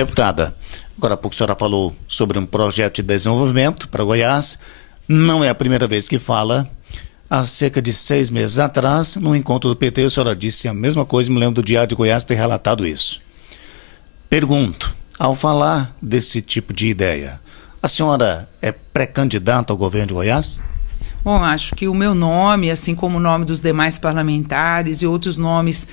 Deputada, agora há pouco a senhora falou sobre um projeto de desenvolvimento para Goiás. Não é a primeira vez que fala. Há cerca de 6 meses atrás, no encontro do PT, a senhora disse a mesma coisa, me lembro do Diário de Goiás ter relatado isso. Pergunto, ao falar desse tipo de ideia, a senhora é pré-candidata ao governo de Goiás? Bom, acho que o meu nome, assim como o nome dos demais parlamentares e outros nomes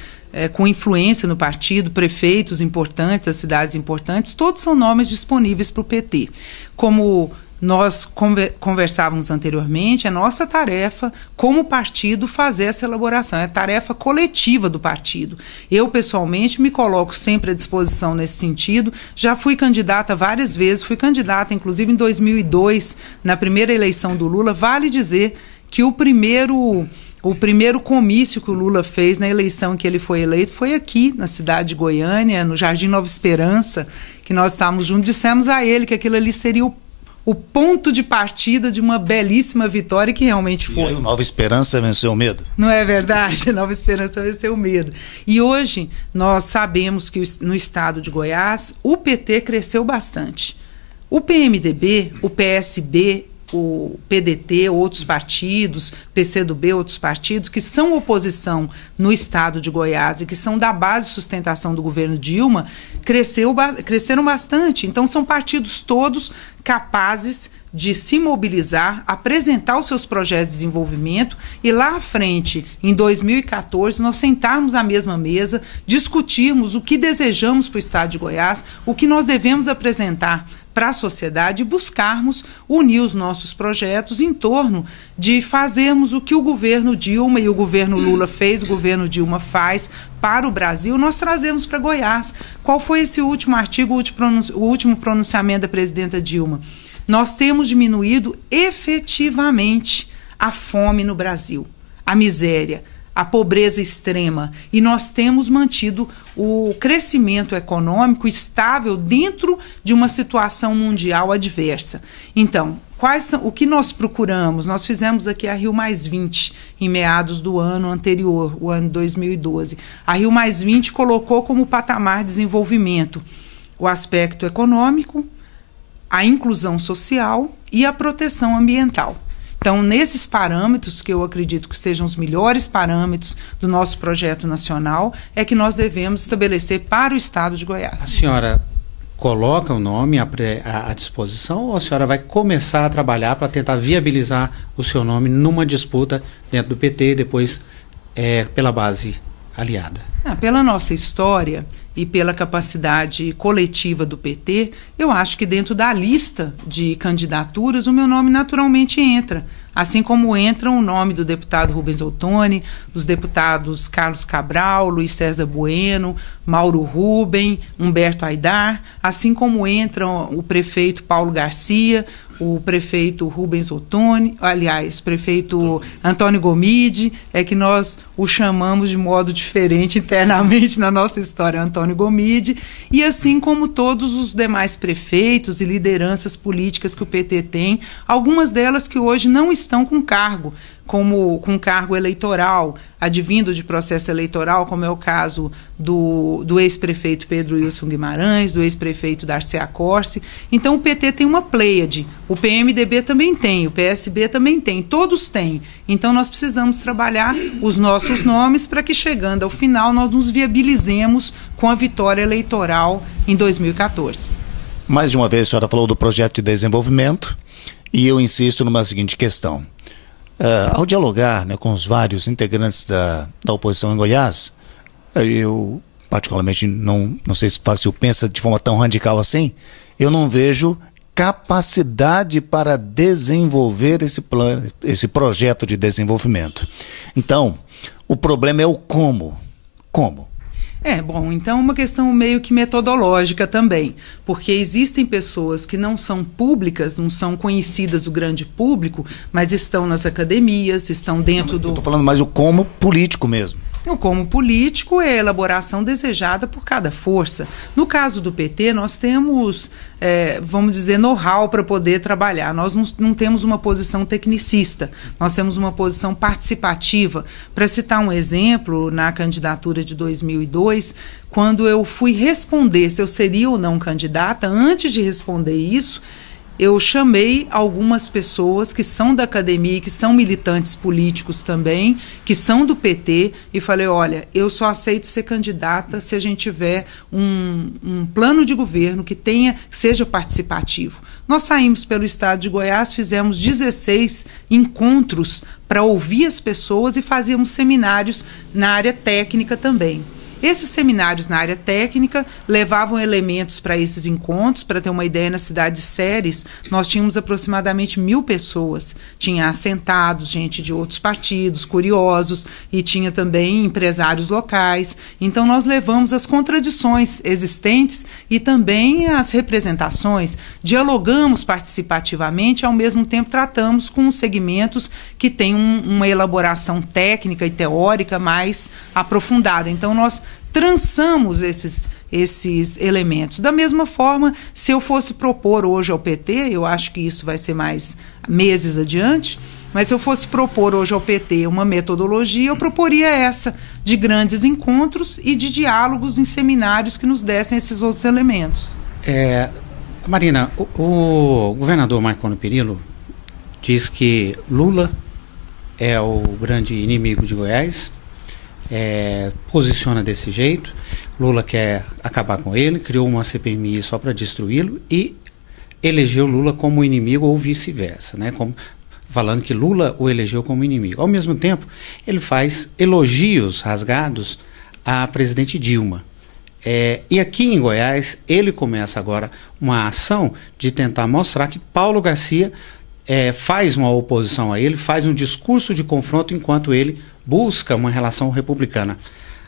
com influência no partido, prefeitos importantes, as cidades importantes, todos são nomes disponíveis para o PT. Como nós conversávamos anteriormente, é nossa tarefa, como partido, fazer essa elaboração. É tarefa coletiva do partido. Eu, pessoalmente, me coloco sempre à disposição nesse sentido. Já fui candidata várias vezes, fui candidata, inclusive, em 2002, na primeira eleição do Lula. Vale dizer que o primeiro comício que o Lula fez na eleição em que ele foi eleito foi aqui, na cidade de Goiânia, no Jardim Nova Esperança, que nós estávamos juntos. Dissemos a ele que aquilo ali seria o ponto de partida de uma belíssima vitória, que realmente foi. E Nova Esperança venceu o medo? Não é verdade? Nova Esperança venceu o medo. E hoje nós sabemos que no estado de Goiás o PT cresceu bastante. O PMDB, o PSB, o PDT, outros partidos, PCdoB, outros partidos, que são oposição no estado de Goiás e que são da base de sustentação do governo Dilma, cresceram bastante. Então, são partidos todos capazes de se mobilizar, apresentar os seus projetos de desenvolvimento e lá à frente, em 2014, nós sentarmos à mesma mesa, discutirmos o que desejamos para o estado de Goiás, o que nós devemos apresentar para a sociedade e buscarmos unir os nossos projetos em torno de fazermos o que o governo Dilma e o governo Lula fez, o governo Dilma faz para o Brasil, nós trazemos para Goiás. Qual foi esse último artigo, o último pronunciamento da presidenta Dilma? Nós temos diminuído efetivamente a fome no Brasil, a miséria, a pobreza extrema, e nós temos mantido o crescimento econômico estável dentro de uma situação mundial adversa. Então, o que nós procuramos? Nós fizemos aqui a Rio+20 em meados do ano anterior, o ano 2012. A Rio+20 colocou como patamar de desenvolvimento o aspecto econômico, a inclusão social e a proteção ambiental. Então, nesses parâmetros, que eu acredito que sejam os melhores parâmetros do nosso projeto nacional, é que nós devemos estabelecer para o estado de Goiás. A senhora coloca o nome à disposição ou a senhora vai começar a trabalhar para tentar viabilizar o seu nome numa disputa dentro do PT e depois pela base aliada? Pela nossa história e pela capacidade coletiva do PT, eu acho que dentro da lista de candidaturas o meu nome naturalmente entra, assim como entra o nome do deputado Rubens Ottoni, dos deputados Carlos Cabral, Luiz César Bueno, Mauro Rubem, Humberto Aidar, assim como entram o prefeito Paulo Garcia, o prefeito Rubens Ottoni, aliás, prefeito Antônio Gomide, é que nós o chamamos de modo diferente internamente na nossa história, Antônio Gomide, e assim como todos os demais prefeitos e lideranças políticas que o PT tem, algumas delas que hoje não estão com cargo, como com cargo eleitoral, advindo de processo eleitoral, como é o caso do ex-prefeito Pedro Wilson Guimarães, do ex-prefeito Darcy Accorsi. Então o PT tem uma pleiade, o PMDB também tem, o PSB também tem, todos têm. Então nós precisamos trabalhar os nossos nomes para que, chegando ao final, nós nos viabilizemos com a vitória eleitoral em 2014. Mais de uma vez a senhora falou do projeto de desenvolvimento e eu insisto numa seguinte questão. Ao dialogar, né, com os vários integrantes da oposição em Goiás, eu particularmente não sei se o Fácil pensa de forma tão radical assim, eu não vejo capacidade para desenvolver esse projeto de desenvolvimento. Então, o problema é o como. Como? Bom, então é uma questão meio que metodológica também, porque existem pessoas que não são públicas, não são conhecidas do grande público, mas estão nas academias, estão dentro do... Eu estou falando mais o como político mesmo. Então, como político, é a elaboração desejada por cada força. No caso do PT, nós temos, vamos dizer, know-how para poder trabalhar. Nós não temos uma posição tecnicista, nós temos uma posição participativa. Para citar um exemplo, na candidatura de 2002, quando eu fui responder se eu seria ou não candidata, antes de responder isso, eu chamei algumas pessoas que são da academia, que são militantes políticos também, que são do PT, e falei, olha, eu só aceito ser candidata se a gente tiver um plano de governo que seja participativo. Nós saímos pelo estado de Goiás, fizemos 16 encontros para ouvir as pessoas e fazíamos seminários na área técnica também. Esses seminários na área técnica levavam elementos para esses encontros. Para ter uma ideia, na cidade de Séries, nós tínhamos aproximadamente 1.000 pessoas. Tinha assentados, gente de outros partidos, curiosos, e tinha também empresários locais. Então, nós levamos as contradições existentes e também as representações. Dialogamos participativamente, ao mesmo tempo tratamos com segmentos que têm uma elaboração técnica e teórica mais aprofundada. Então, nós trançamos esses elementos. Da mesma forma, se eu fosse propor hoje ao PT, eu acho que isso vai ser mais meses adiante, mas se eu fosse propor hoje ao PT uma metodologia, eu proporia essa, de grandes encontros e de diálogos em seminários que nos dessem esses outros elementos. Marina, o governador Marconi Perillo diz que Lula é o grande inimigo de Goiás, posiciona desse jeito. Lula quer acabar com ele, criou uma CPMI só para destruí-lo e elegeu Lula como inimigo ou vice-versa, né? Falando que Lula o elegeu como inimigo. Ao mesmo tempo, ele faz elogios rasgados à presidente Dilma. E aqui em Goiás, ele começa agora uma ação de tentar mostrar que Paulo Garcia faz uma oposição a ele, faz um discurso de confronto enquanto ele busca uma relação republicana.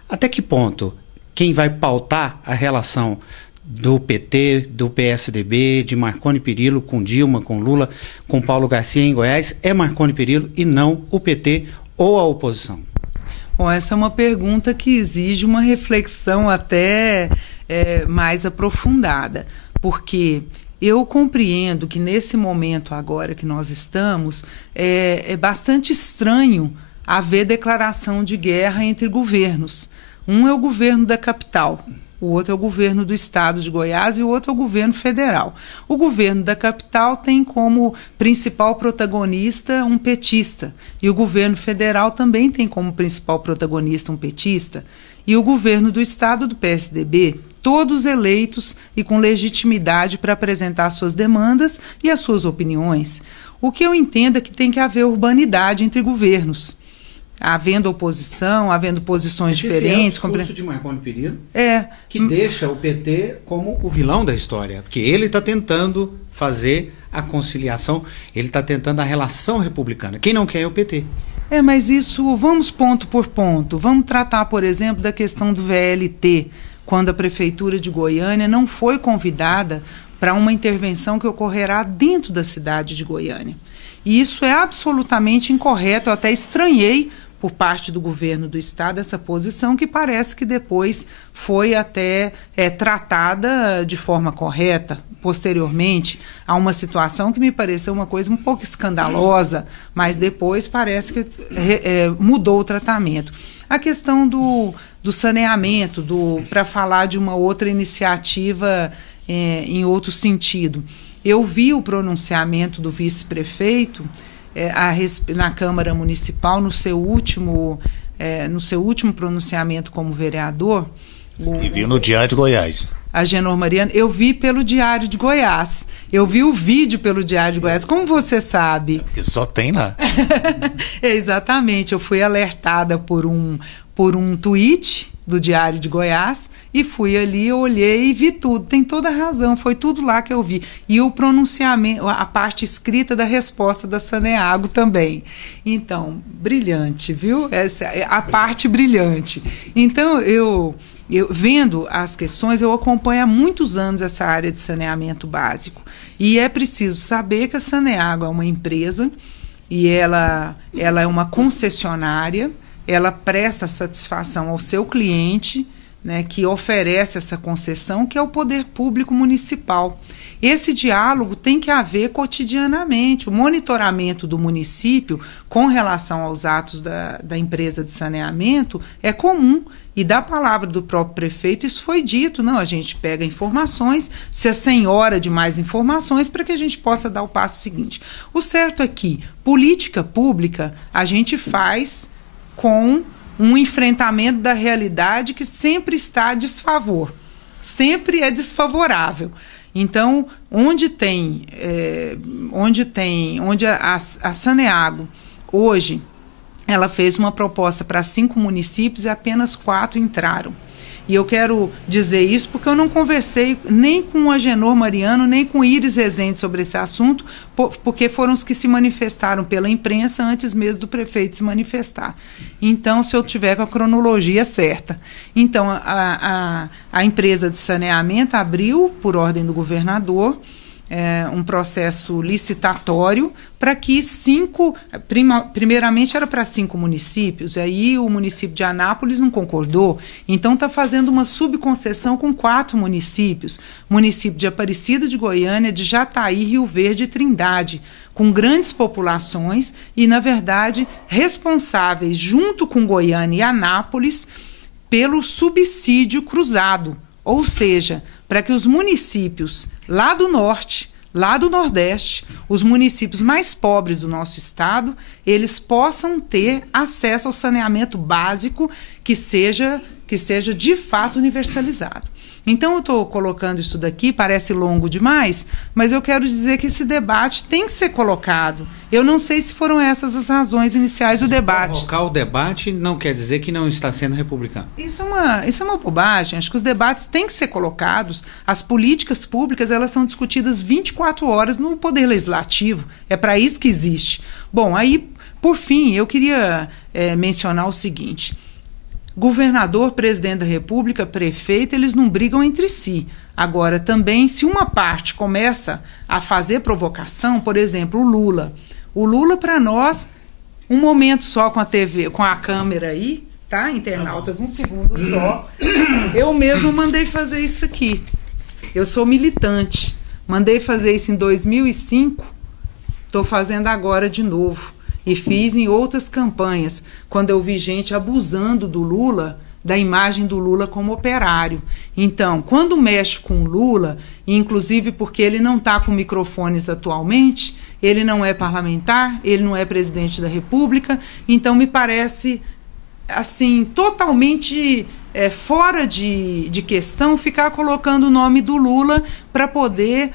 Até que ponto quem vai pautar a relação do PT, do PSDB, de Marconi Perillo com Dilma, com Lula, com Paulo Garcia em Goiás, é Marconi Perillo e não o PT ou a oposição? Bom, essa é uma pergunta que exige uma reflexão até mais aprofundada, porque eu compreendo que nesse momento agora que nós estamos, é bastante estranho haver declaração de guerra entre governos. Um é o governo da capital, o outro é o governo do estado de Goiás e o outro é o governo federal. O governo da capital tem como principal protagonista um petista, e o governo federal também tem como principal protagonista um petista, e o governo do estado do PSDB, todos eleitos e com legitimidade para apresentar suas demandas e as suas opiniões. O que eu entendo é que tem que haver urbanidade entre governos. Havendo oposição, havendo posições diferentes. É o discurso de Marconi Perillo que que deixa o PT como o vilão da história, porque ele está tentando fazer a conciliação, ele está tentando a relação republicana. Quem não quer é o PT. Mas isso, vamos ponto por ponto. Vamos tratar, por exemplo, da questão do VLT, quando a Prefeitura de Goiânia não foi convidada para uma intervenção que ocorrerá dentro da cidade de Goiânia. E isso é absolutamente incorreto. Eu até estranhei por parte do governo do estado essa posição, que parece que depois foi até tratada de forma correta. Posteriormente, há uma situação que me pareceu uma coisa um pouco escandalosa, mas depois parece que mudou o tratamento. A questão do saneamento, para falar de uma outra iniciativa em outro sentido. Eu vi o pronunciamento do vice-prefeito na Câmara Municipal, no seu último pronunciamento como vereador. E vi no Diário de Goiás. A Genor Mariano, eu vi pelo Diário de Goiás. Eu vi o vídeo pelo Diário de Goiás. Como você sabe? Porque só tem lá. Exatamente. Eu fui alertada por um tweet do Diário de Goiás e fui ali, eu olhei e vi tudo. Tem toda a razão, foi tudo lá que eu vi. E o pronunciamento, a parte escrita da resposta da Saneago também. Então, brilhante, viu? Essa é a parte brilhante. Então, eu vendo as questões, eu acompanho há muitos anos essa área de saneamento básico. E é preciso saber que a Saneago é uma empresa e ela é uma concessionária. ela presta satisfação ao seu cliente, né, que oferece essa concessão, que é o poder público municipal. Esse diálogo tem que haver cotidianamente. O monitoramento do município com relação aos atos da empresa de saneamento é comum. E da palavra do próprio prefeito, isso foi dito. Não, a gente pega informações, se a senhora de mais informações, para que a gente possa dar o passo seguinte. O certo é que política pública a gente faz com um enfrentamento da realidade que sempre está a desfavor, sempre é desfavorável. Então, onde a Saneago hoje ela fez uma proposta para 5 municípios e apenas 4 entraram. E eu quero dizer isso porque eu não conversei nem com o Agenor Mariano, nem com o Iris Rezende sobre esse assunto, porque foram os que se manifestaram pela imprensa antes mesmo do prefeito se manifestar. Então, se eu tiver com a cronologia certa. Então, a empresa de saneamento abriu, por ordem do governador, um processo licitatório para que primeiramente era para 5 municípios, aí o município de Anápolis não concordou, então está fazendo uma subconcessão com 4 municípios, município de Aparecida de Goiânia, de Jataí, Rio Verde e Trindade, com grandes populações e, na verdade, responsáveis, junto com Goiânia e Anápolis, pelo subsídio cruzado, ou seja, para que os municípios lá do norte, lá do nordeste, os municípios mais pobres do nosso estado, eles possam ter acesso ao saneamento básico que seja de fato universalizado. Então, eu estou colocando isso daqui, parece longo demais, mas eu quero dizer que esse debate tem que ser colocado. Eu não sei se foram essas as razões iniciais do debate. Colocar o debate não quer dizer que não está sendo republicano. Isso é uma bobagem. Acho que os debates têm que ser colocados. As políticas públicas, elas são discutidas 24 horas no Poder Legislativo. É para isso que existe. Bom, aí, por fim, eu queria mencionar o seguinte. Governador, presidente da República, prefeito, eles não brigam entre si. Agora, também, se uma parte começa a fazer provocação, por exemplo, o Lula. O Lula, para nós, um momento só com a TV, com a câmera aí, tá, internautas? Um segundo só. Eu mesmo mandei fazer isso aqui. Eu sou militante. Mandei fazer isso em 2005. Estou fazendo agora de novo. E fiz em outras campanhas, quando eu vi gente abusando do Lula, da imagem do Lula como operário. Então, quando mexe com o Lula, inclusive porque ele não está com microfones atualmente, ele não é parlamentar, ele não é presidente da República, então me parece assim, totalmente fora de questão ficar colocando o nome do Lula para poder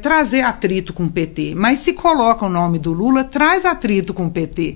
trazer atrito com o PT. Mas se coloca o nome do Lula, traz atrito com o PT.